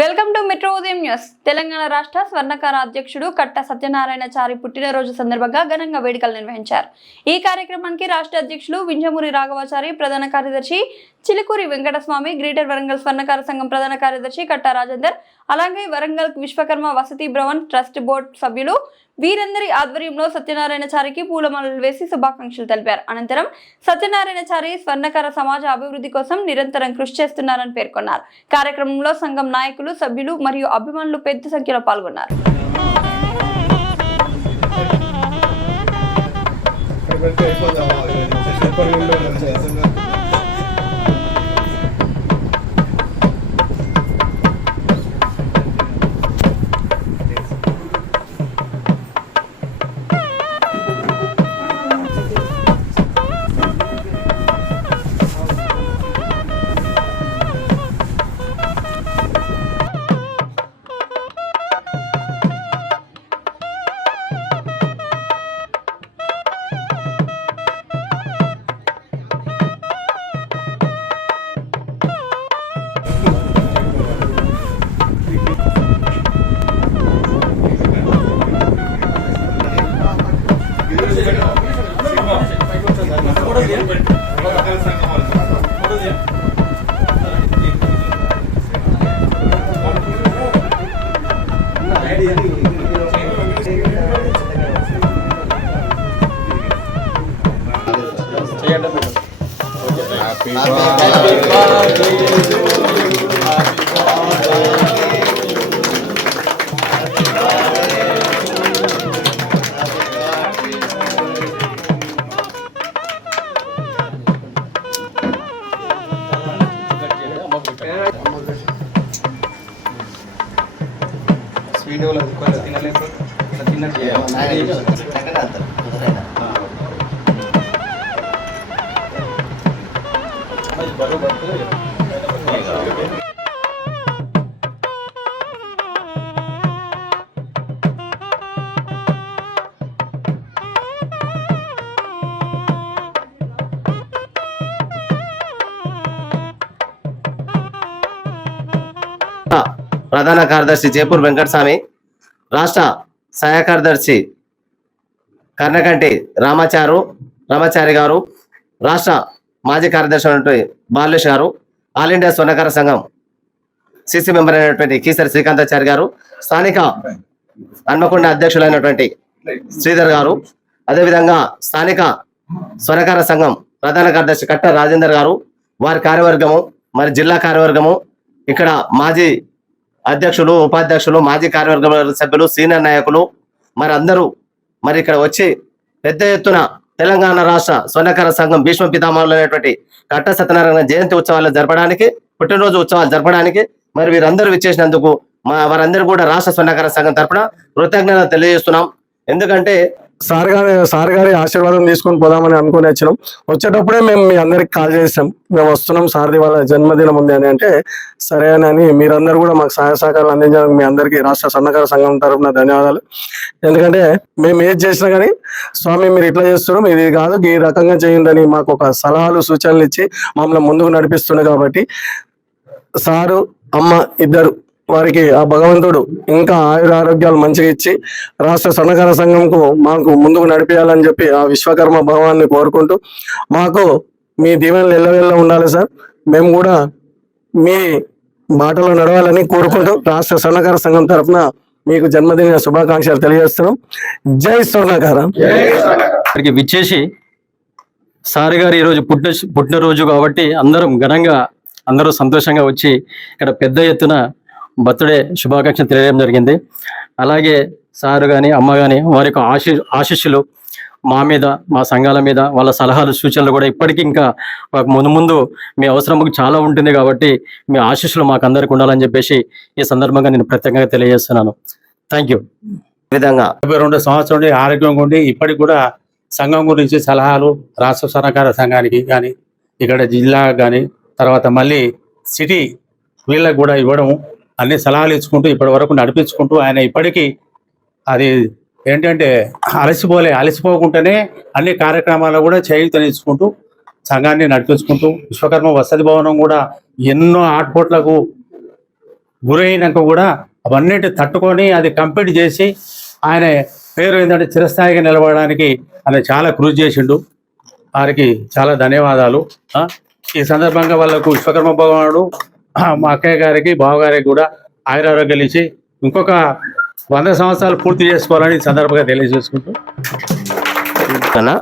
Welcome to metro ఉదయం news. Telangana రాష్ట్ర స్వర్ణకార అధ్యక్షుడు కట్ట సత్యనారాయణచారి పుట్టినరోజు సందర్భంగా ఘనంగా వేడుకలు నిర్వహించారు. ఈ కార్యక్రమానికి రాష్ట్ర అధ్యక్షులు వింజమూరి రాఘవాచారి, ప్రధాన కార్యదర్శి చిలుకూరి వెంకటస్వామి, గ్రేటర్ వరంగల్ స్వర్ణకార సంఘం ప్రధాన కార్యదర్శి కట్ట రాజేందర్, అలాగే వరంగల్ విశ్వకర్మ వసతి భవన్ ట్రస్ట్ బోర్డు సభ్యులు వీరందరి ఆధ్వర్యంలో సత్యనారాయణచారికి పూలమాలలు వేసి శుభాకాంక్షలు తెలిపారు. అనంతరం సత్యనారాయణచారి స్వర్ణకార సమాజ అభివృద్ధి కోసం నిరంతరం కృషి చేస్తున్నారని పేర్కొన్నారు. కార్యక్రమంలో సంఘం నాయకులు, సభ్యులు మరియు అభిమానులు పెద్ద సంఖ్యలో పాల్గొన్నారు. ప్రధాన కార్యదర్శి జేపూర్ వెంకటస్వామి, రాష్ట్ర సహాయ కార్యదర్శి కర్ణకంటి రామాచారి గారు, రాష్ట్ర మాజీ కార్యదర్శి అయినటువంటి బాలేష్ గారు, ఆల్ ఇండియా స్వర్ణకార సంఘం సిసి మెంబర్ అయినటువంటి కీసరి శ్రీకాంతాచారి గారు, స్థానిక హన్మకొండ అధ్యక్షులైనటువంటి శ్రీధర్ గారు, అదేవిధంగా స్థానిక స్వర్ణకార సంఘం ప్రధాన కార్యదర్శి కట్ట రాజేందర్ గారు, వారి కార్యవర్గము, మరి జిల్లా కార్యవర్గము, ఇక్కడ మాజీ అధ్యక్షులు, ఉపాధ్యక్షులు, మాజీ కార్యవర్గ సభ్యులు, సీనియర్ నాయకులు మరి అందరూ మరి ఇక్కడ వచ్చి పెద్ద ఎత్తున తెలంగాణ రాష్ట్ర స్వర్ణకార సంఘం భీష్మ పితామహులు అయినటువంటి కట్ట సత్యనారాయణ జయంతి ఉత్సవాలు జరపడానికి, పుట్టినరోజు ఉత్సవాలు జరపడానికి మరి వీరందరూ విచ్చేసినందుకు వారందరూ కూడా రాష్ట్ర స్వర్ణకార సంఘం తరఫున కృతజ్ఞతలు తెలియజేస్తున్నాం. ఎందుకంటే సార్ గారి ఆశీర్వాదం తీసుకొని పోదామని అనుకుని వచ్చినాం. వచ్చేటప్పుడే మేము మీ అందరికి కాల్ చేసాం, మేము వస్తున్నాం సారథి వాళ్ళ జన్మదినం ఉంది అని అంటే సరే అని మీరందరూ కూడా మాకు సహాయ సహకారాలు అందించడానికి మీ అందరికీ రాష్ట్ర స్వర్ణకార సంఘం తరఫున ధన్యవాదాలు. ఎందుకంటే మేము ఏది చేసినా కానీ స్వామి మీరు ఇట్లా చేస్తున్నాం, ఇది కాదు ఈ రకంగా చేయండి మాకు ఒక సలహాలు సూచనలు ఇచ్చి మమ్మల్ని ముందుకు నడిపిస్తున్నాయి. కాబట్టి సారు అమ్మ ఇద్దరు వారికి ఆ భగవంతుడు ఇంకా ఆయురారోగ్యాలు మంచిగా ఇచ్చి రాష్ట్ర స్వర్ణకార సంఘంకు మాకు ముందుకు నడిపించాలని చెప్పి ఆ విశ్వకర్మ భగవాన్ని కోరుకుంటూ మాకు మీ దీవెనలు ఎల్లవెల్ల ఉండాలి సార్, మేము కూడా మీ బాటలో నడవాలని కోరుకుంటూ రాష్ట్ర స్వర్ణకార సంఘం తరఫున మీకు జన్మదిన శుభాకాంక్షలు తెలియజేస్తున్నాం. జై స్వర్ణకార. విచ్చేసి సార్ గారు ఈరోజు పుట్టినరోజు కాబట్టి అందరూ సంతోషంగా వచ్చి ఇక్కడ పెద్ద ఎత్తున బర్త్డే శుభాకాంక్షలు తెలియడం జరిగింది. అలాగే సారు కానీ అమ్మ కానీ వారి యొక్క ఆశీస్సులు మా మీద, మా సంఘాల మీద, వాళ్ళ సలహాలు సూచనలు కూడా ఇప్పటికీ ఇంకా మాకు ముందు మీ అవసరం చాలా ఉంటుంది కాబట్టి మీ ఆశీస్సులు మాకు అందరికి ఉండాలని చెప్పేసి ఈ సందర్భంగా నేను ప్రత్యేకంగా తెలియజేస్తున్నాను. Thank you. విధంగా 72 సంవత్సరం ఆరోగ్యంగా ఉండి ఇప్పటికి కూడా సంఘం గురించి సలహాలు రాష్ట్ర స్వర్ణకార సంఘానికి కానీ, ఇక్కడ జిల్లా కానీ, తర్వాత మళ్ళీ సిటీ వీళ్ళకి కూడా ఇవ్వడం, అన్ని సలహాలు ఇచ్చుకుంటూ ఇప్పటి వరకు నడిపించుకుంటూ ఆయన ఇప్పటికీ అది ఏంటంటే అలసిపోకుండానే అన్ని కార్యక్రమాలు కూడా చేయూతనిచ్చుకుంటూ సంఘాన్ని నడిపించుకుంటూ విశ్వకర్మ వసతి భవనం కూడా ఎన్నో ఆటుపోట్లకు గురైనాక కూడా అవన్నిటి తట్టుకొని అది కంప్లీట్ చేసి ఆయన పేరు ఏంటంటే చిరస్థాయిగా నిలబడడానికి ఆయన చాలా కృషి చేసిండు. వారికి చాలా ధన్యవాదాలు. ఈ సందర్భంగా వాళ్ళకు విశ్వకర్మ భగవానుడు మా అక్కయ్య గారికి బావగారికి కూడా ఆయురారోగ్యాలు ఇచ్చి ఇంకొక 100 సంవత్సరాలు పూర్తి చేసుకోవాలని ఈ సందర్భంగా తెలియజేసుకుంటూ కన్నా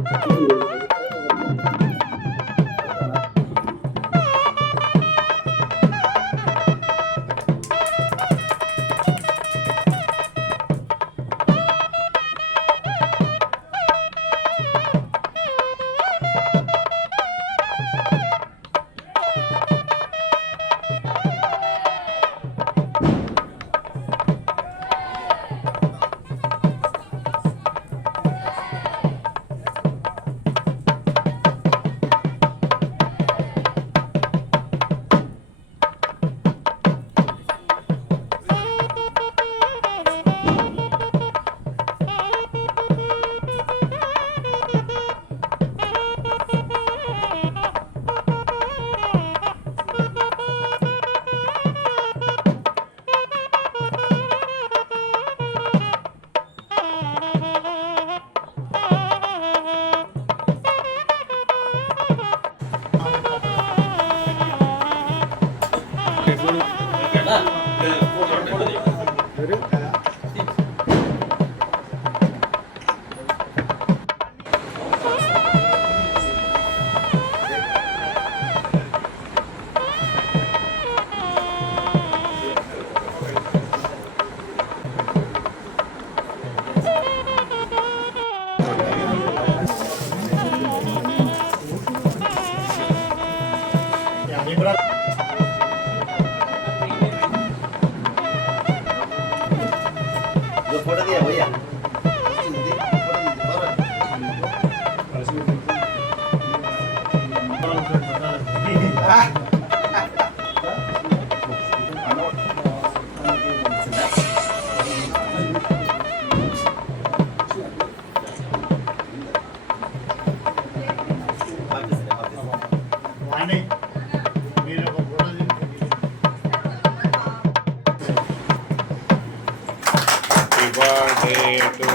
birthday to